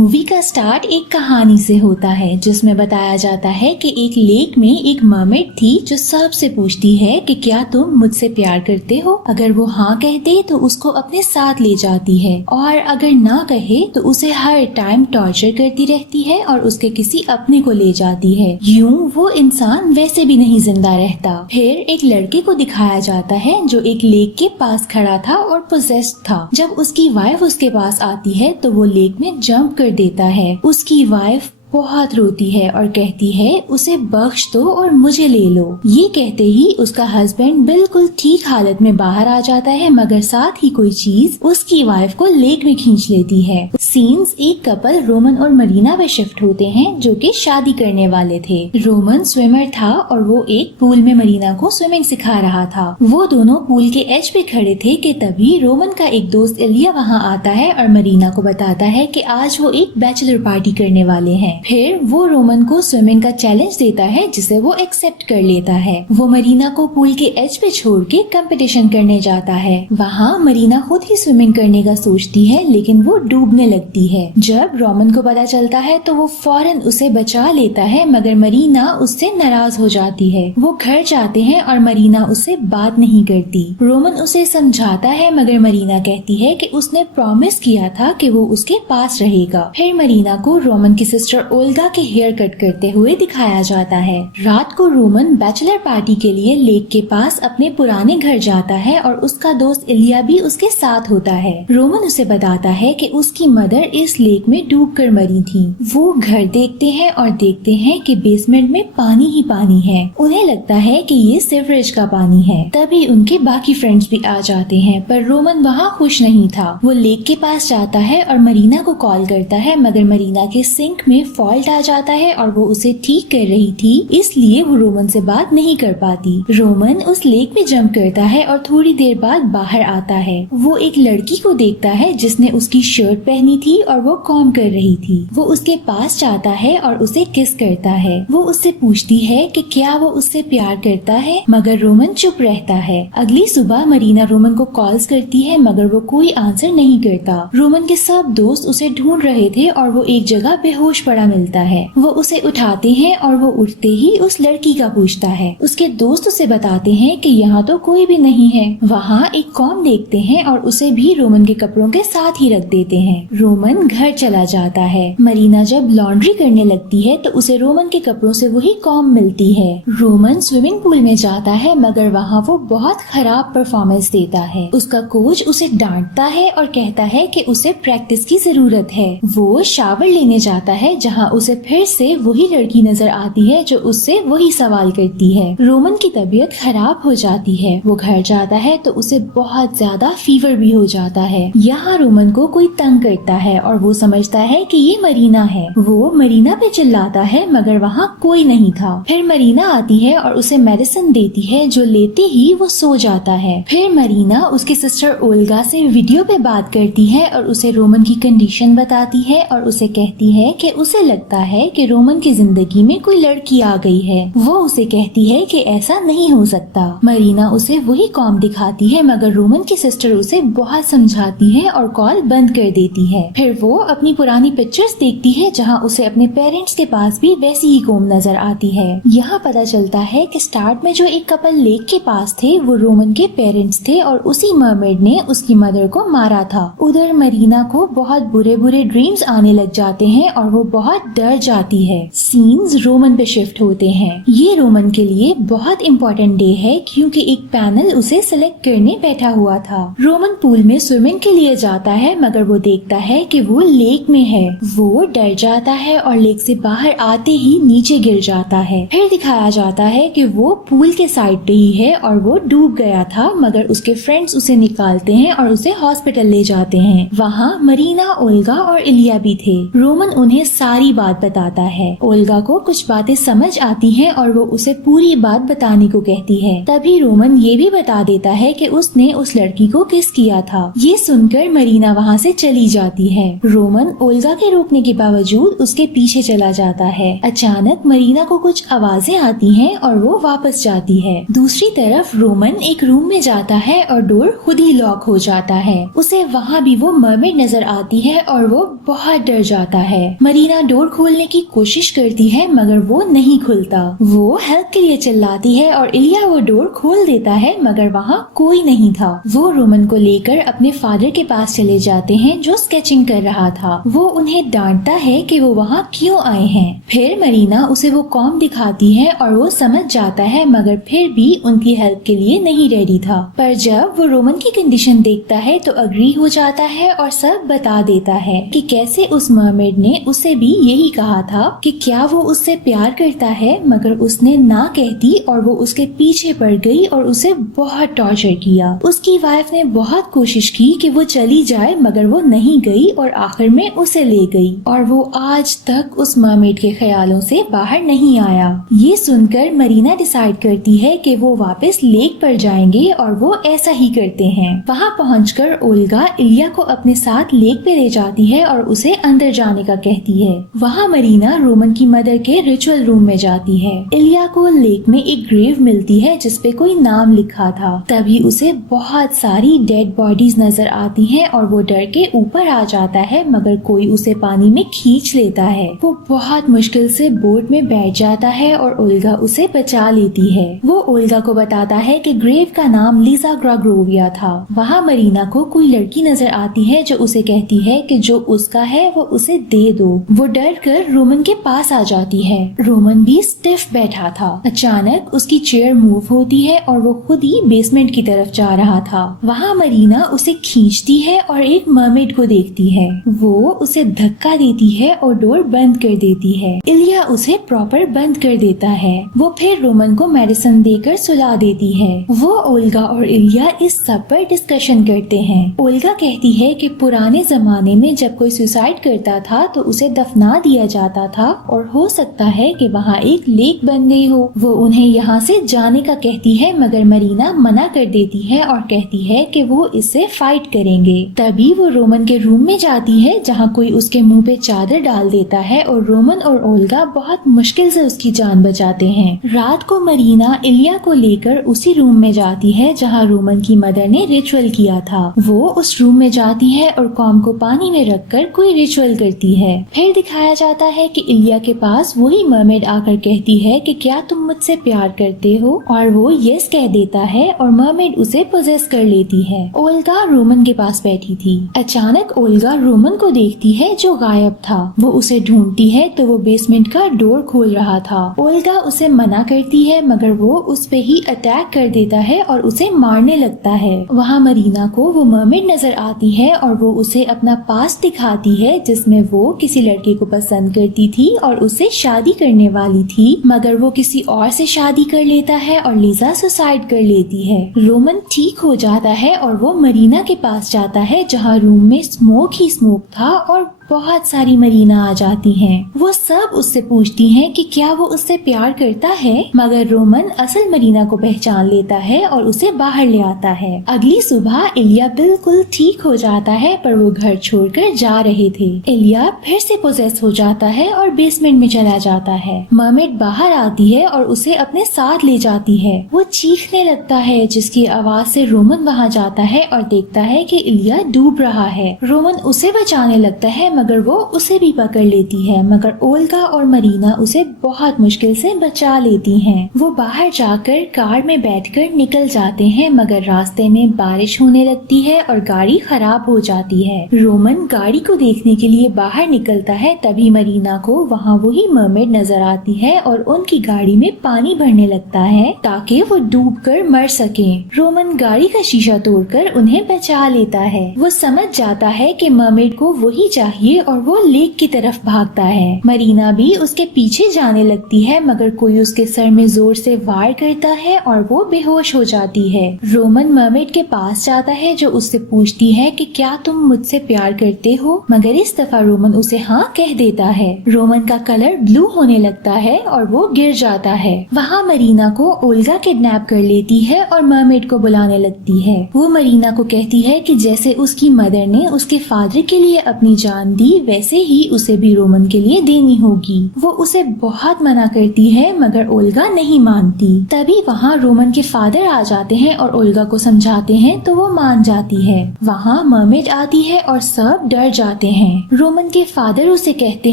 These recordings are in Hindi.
मूवी का स्टार्ट एक कहानी से होता है जिसमें बताया जाता है कि एक लेक में एक मरमेड थी जो सबसे पूछती है कि क्या तुम मुझसे प्यार करते हो। अगर वो हाँ कह दे तो उसको अपने साथ ले जाती है और अगर ना कहे तो उसे हर टाइम टॉर्चर करती रहती है और उसके किसी अपने को ले जाती है। यूं वो इंसान वैसे भी नहीं जिंदा रहता। फिर एक लड़के को दिखाया जाता है जो एक लेक के पास खड़ा था और पोजेस्ड था। जब उसकी वाइफ उसके पास आती है तो वो लेक में जंप कर देता है। उसकी वाइफ बहुत रोती है और कहती है उसे बख्श दो और मुझे ले लो। ये कहते ही उसका हस्बैंड बिल्कुल ठीक हालत में बाहर आ जाता है मगर साथ ही कोई चीज उसकी वाइफ को लेक में खींच लेती है। सीन्स एक कपल रोमन और मरीना पे शिफ्ट होते हैं जो कि शादी करने वाले थे। रोमन स्विमर था और वो एक पूल में मरीना को स्विमिंग सिखा रहा था। वो दोनों पूल के एज पे खड़े थे कि तभी रोमन का एक दोस्त इलिया वहाँ आता है और मरीना को बताता है कि आज वो एक बैचलर पार्टी करने वाले हैं। फिर वो रोमन को स्विमिंग का चैलेंज देता है जिसे वो एक्सेप्ट कर लेता है। वो मरीना को पूल के एज पे छोड़ के कंपटीशन करने जाता है। वहाँ मरीना खुद ही स्विमिंग करने का सोचती है लेकिन वो डूबने लगती है। जब रोमन को पता चलता है तो वो फौरन उसे बचा लेता है मगर मरीना उससे नाराज हो जाती है। वो घर जाते हैं और मरीना उससे बात नहीं करती। रोमन उसे समझाता है मगर मरीना कहती है कि उसने प्रॉमिस किया था कि वो उसके पास रहेगा। फिर मरीना को रोमन की सिस्टर ओल्गा के हेयर कट करते हुए दिखाया जाता है। रात को रोमन बैचलर पार्टी के लिए लेक के पास अपने पुराने घर जाता है और उसका दोस्त इलिया भी उसके साथ होता है। रोमन उसे बताता है कि उसकी मदर इस लेक में डूबकर मरी थी। वो घर देखते हैं और देखते हैं कि बेसमेंट में पानी ही पानी है। उन्हें लगता है कि ये सीवरेज का पानी है। तभी उनके बाकी फ्रेंड्स भी आ जाते हैं पर रोमन वहाँ खुश नहीं था। वो लेक के पास जाता है और मरीना को कॉल करता है मगर मरीना के सिंक में फॉल्ट आ जाता है और वो उसे ठीक कर रही थी इसलिए वो रोमन से बात नहीं कर पाती। रोमन उस लेक में जंप करता है और थोड़ी देर बाद बाहर आता है। वो एक लड़की को देखता है जिसने उसकी शर्ट पहनी थी और वो कॉम कर रही थी। वो उसके पास जाता है और उसे किस करता है। वो उससे पूछती है कि क्या वो उससे प्यार करता है मगर रोमन चुप रहता है। अगली सुबह मरीना रोमन को कॉल्स करती है मगर वो कोई आंसर नहीं करता। रोमन के सब दोस्त उसे ढूंढ रहे थे और वो एक जगह बेहोश पड़ा मिलता है। वो उसे उठाते हैं और वो उठते ही उस लड़की का पूछता है। उसके दोस्त उसे बताते हैं कि यहाँ तो कोई भी नहीं है। वहाँ एक कॉम देखते हैं और उसे भी रोमन के कपड़ों के साथ ही रख देते हैं। रोमन घर चला जाता है। मरीना जब लॉन्ड्री करने लगती है तो उसे रोमन के कपड़ों से वही कॉम मिलती है। रोमन स्विमिंग पूल में जाता है मगर वहाँ वो बहुत खराब परफॉर्मेंस देता है। उसका कोच उसे डांटता है और कहता है कि उसे प्रैक्टिस की जरूरत है। वो शावर लेने जाता है जहाँ उसे फिर से वही लड़की नजर आती है जो उससे वही सवाल करती है। रोमन की तबीयत खराब हो जाती है। वो घर जाता है तो उसे बहुत ज्यादा फीवर भी हो जाता है। यहाँ रोमन को कोई तंग करता है और वो समझता है कि ये मरीना है। वो मरीना पे चिल्लाता है मगर वहाँ कोई नहीं था। फिर मरीना आती है और उसे मेडिसिन देती है जो लेते ही वो सो जाता है। फिर मरीना उसकी सिस्टर ओल्गा से वीडियो पे बात करती है और उसे रोमन की कंडीशन बताती है और उसे कहती है कि उसे लगता है कि रोमन की जिंदगी में कोई लड़की आ गई है। वो उसे कहती है कि ऐसा नहीं हो सकता। मरीना उसे वही कॉम दिखाती है मगर रोमन की सिस्टर उसे बहुत समझाती है और कॉल बंद कर देती है। फिर वो अपनी पुरानी पिक्चर्स देखती है जहाँ उसे अपने पेरेंट्स के पास भी वैसी ही कॉम नजर आती है। यहाँ पता चलता है कि स्टार्ट में जो एक कपल लेक के पास थे वो रोमन के पेरेंट्स थे और उसी मरमेड ने उसकी मदर को मारा था। उधर मरीना को बहुत बुरे बुरे ड्रीम्स आने लग जाते हैं और वो बहुत डर जाती है। सीन्स रोमन पे शिफ्ट होते हैं। ये रोमन के लिए बहुत इम्पोर्टेंट डे है क्योंकि एक पैनल उसे सिलेक्ट करने बैठा हुआ था। रोमन पूल में स्विमिंग के लिए जाता है मगर वो देखता है कि वो लेक में है। वो डर जाता है और लेक से बाहर आते ही नीचे गिर जाता है। फिर दिखाया जाता है कि वो पूल के साइड पे ही है और वो डूब गया था मगर उसके फ्रेंड्स उसे निकालते हैं और उसे हॉस्पिटल ले जाते हैं। वहाँ मरीना, ओल्गा और इलिया भी थे। रोमन उन्हें सारी सारी बात बताता है। ओल्गा को कुछ बातें समझ आती हैं और वो उसे पूरी बात बताने को कहती है। तभी रोमन ये भी बता देता है कि उसने उस लड़की को किस किया था। ये सुनकर मरीना वहाँ से चली जाती है। रोमन ओल्गा के रोकने के बावजूद उसके पीछे चला जाता है। अचानक मरीना को कुछ आवाजें आती हैं और वो वापस जाती है। दूसरी तरफ रोमन एक रूम में जाता है और डोर खुद ही लॉक हो जाता है। उसे वहाँ भी वो मरमेड नजर आती है और वो बहुत डर जाता है। मरीना डोर खोलने की कोशिश करती है मगर वो नहीं खुलता। वो हेल्प के लिए चिल्लाती है और इलिया वो डोर खोल देता है मगर वहाँ कोई नहीं था। वो रोमन को लेकर अपने फादर के पास चले जाते हैं जो स्केचिंग कर रहा था। वो उन्हें डांटता है कि वो वहाँ क्यों आए हैं। फिर मरीना उसे वो कॉम दिखाती है और वो समझ जाता है मगर फिर भी उनकी हेल्प के लिए नहीं रेडी था। पर जब वो रोमन की कंडीशन देखता है तो अग्री हो जाता है और सब बता देता है कि कैसे उस मरमेड ने उसे भी यही कहा था कि क्या वो उससे प्यार करता है मगर उसने ना कह दी और वो उसके पीछे पड़ गई और उसे बहुत टॉर्चर किया। उसकी वाइफ ने बहुत कोशिश की कि वो चली जाए मगर वो नहीं गई और आखिर में उसे ले गई और वो आज तक उस मरमेड के ख्यालों से बाहर नहीं आया। ये सुनकर मरीना डिसाइड करती है कि वो वापस लेक पर जाएंगे और वो ऐसा ही करते हैं। वहाँ पहुंचकर ओल्गा इलिया को अपने साथ लेक पे ले जाती है और उसे अंदर जाने का कहती है। वहाँ मरीना रोमन की मदर के रिचुअल रूम में जाती है। इलिया को लेक में एक ग्रेव मिलती है जिसपे कोई नाम लिखा था। तभी उसे बहुत सारी डेड बॉडीज नजर आती हैं और वो डर के ऊपर आ जाता है मगर कोई उसे पानी में खींच लेता है। वो बहुत मुश्किल से बोट में बैठ जाता है और ओल्गा उसे बचा लेती है। वो ओल्गा को बताता है कि ग्रेव का नाम लीजा ग्राग्रोविया था। वहाँ मरीना को कोई लड़की नजर आती है जो उसे कहती है कि जो उसका है वो उसे दे दो। वो डर कर रोमन के पास आ जाती है। रोमन भी स्टिफ बैठा था। अचानक उसकी चेयर मूव होती है और वो खुद ही बेसमेंट की तरफ जा रहा था। वहाँ मरीना उसे खींचती है और एक मरमेड को देखती है। वो उसे धक्का देती है और डोर बंद कर देती है। इलिया उसे प्रॉपर बंद कर देता है। वो फिर रोमन को मेडिसिन देकर सुला देती है। वो ओल्गा और इलिया इस सब पर डिस्कशन करते हैं। ओल्गा कहती है कि पुराने जमाने में जब कोई सुसाइड करता था तो उसे दफना दिया जाता था और हो सकता है कि वहाँ एक लेक बन गई हो। वो उन्हें यहाँ से जाने का कहती है मगर मरीना मना कर देती है और कहती है कि वो इससे फाइट करेंगे। तभी वो रोमन के रूम में जाती है जहाँ कोई उसके मुंह पे चादर डाल देता है और रोमन और ओल्गा बहुत मुश्किल से उसकी जान बचाते हैं। रात को मरीना इलिया को लेकर उसी रूम में जाती है जहाँ रोमन की मदर ने रिचुअल किया था। वो उस रूम में जाती है और कॉम को पानी में रखकर कोई रिचुअल करती है। फिर दिखाया जाता है कि इलिया के पास वही मरमेड आकर कहती है कि क्या तुम मुझसे प्यार करते हो और वो यस कह देता है और मरमेड उसे पोजेस कर लेती है। ओल्गा रोमन के पास बैठी थी। अचानक ओल्गा रोमन को देखती है जो गायब था। वो उसे ढूंढती है तो वो बेसमेंट का डोर खोल रहा था। ओल्गा उसे मना करती है मगर वो उस पे ही अटैक कर देता है और उसे मारने लगता है। वहाँ मरीना को वो मरमेड नजर आती है और वो उसे अपना पास्ट दिखाती है जिसमें वो किसी लड़के को पसंद करती थी और उससे शादी करने वाली थी मगर वो किसी और से शादी कर लेता है और लीजा सुसाइड कर लेती है। रोमन ठीक हो जाता है और वो मरीना के पास जाता है जहाँ रूम में स्मोक ही स्मोक था और बहुत सारी मरीना आ जाती हैं। वो सब उससे पूछती हैं कि क्या वो उससे प्यार करता है मगर रोमन असल मरीना को पहचान लेता है और उसे बाहर ले आता है। अगली सुबह इलिया बिल्कुल ठीक हो जाता है पर वो घर छोड़कर जा रहे थे। इलिया फिर से पोजेस हो जाता है और बेसमेंट में चला जाता है। मरमेड बाहर आती है और उसे अपने साथ ले जाती है। वो चीखने लगता है जिसकी आवाज से रोमन वहाँ जाता है और देखता है कि इलिया डूब रहा है। रोमन उसे बचाने लगता है मगर वो उसे भी पकड़ लेती है मगर ओल्गा और मरीना उसे बहुत मुश्किल से बचा लेती हैं। वो बाहर जाकर कार में बैठकर निकल जाते हैं मगर रास्ते में बारिश होने लगती है और गाड़ी खराब हो जाती है। रोमन गाड़ी को देखने के लिए बाहर निकलता है तभी मरीना को वहाँ वही मरमेड नजर आती है और उनकी गाड़ी में पानी भरने लगता है ताकि वो डूबकर मर सके। रोमन गाड़ी का शीशा तोड़कर उन्हें बचा लेता है। वो समझ जाता है कि मरमेड को वही चाहिए चाहिए और वो लेक की तरफ भागता है। मरीना भी उसके पीछे जाने लगती है मगर कोई उसके सर में जोर से वार करता है और वो बेहोश हो जाती है। रोमन मरमेड के पास जाता है जो उससे पूछती है कि क्या तुम मुझसे प्यार करते हो, मगर इस दफा रोमन उसे हाँ कह देता है। रोमन का कलर ब्लू होने लगता है और वो गिर जाता है। वहाँ मरीना को ओल्गा किडनैप कर लेती है और मरमेड को बुलाने लगती है। वो मरीना को कहती है कि जैसे उसकी मदर ने उसके फादर के लिए अपनी जान दी वैसे ही उसे भी रोमन के लिए देनी होगी। वो उसे बहुत मना करती है मगर ओल्गा नहीं मानती। तभी वहाँ रोमन के फादर आ जाते हैं और ओल्गा को समझाते हैं तो वो मान जाती है। वहाँ मरमेड आती है और सब डर जाते हैं। रोमन के फादर उसे कहते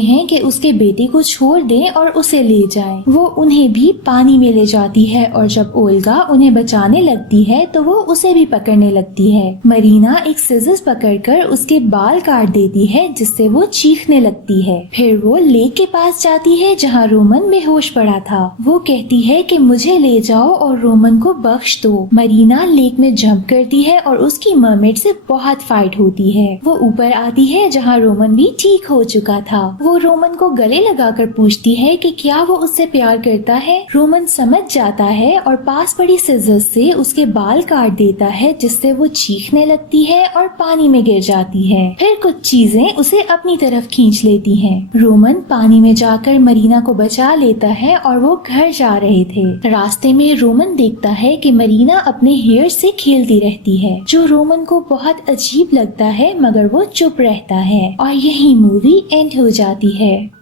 हैं कि उसके बेटे को छोड़ दें और उसे ले जाएं। वो उन्हें भी पानी में ले जाती है और जब ओल्गा उन्हें बचाने लगती है तो वो उसे भी पकड़ने लगती है। मरीना एक सिजर्स पकड़कर उसके बाल काट देती है जिससे वो चीखने लगती है। फिर वो लेक के पास जाती है जहाँ रोमन बेहोश पड़ा था। वो कहती है कि मुझे ले जाओ और रोमन को बख्श दो। मरीना लेक में जंप करती है और उसकी मरमेड से बहुत फाइट होती है। वो ऊपर आती है जहाँ रोमन भी ठीक हो चुका था। वो रोमन को गले लगाकर पूछती है कि क्या वो उससे प्यार करता है। रोमन समझ जाता है और पास पड़ी सिजर्स से उसके बाल काट देता है जिससे वो चीखने लगती है और पानी में गिर जाती है। फिर कुछ चीजें उसे अपनी तरफ खींच लेती हैं। रोमन पानी में जाकर मरीना को बचा लेता है और वो घर जा रहे थे। रास्ते में रोमन देखता है कि मरीना अपने हेयर से खेलती रहती है जो रोमन को बहुत अजीब लगता है मगर वो चुप रहता है और यही मूवी एंड हो जाती है।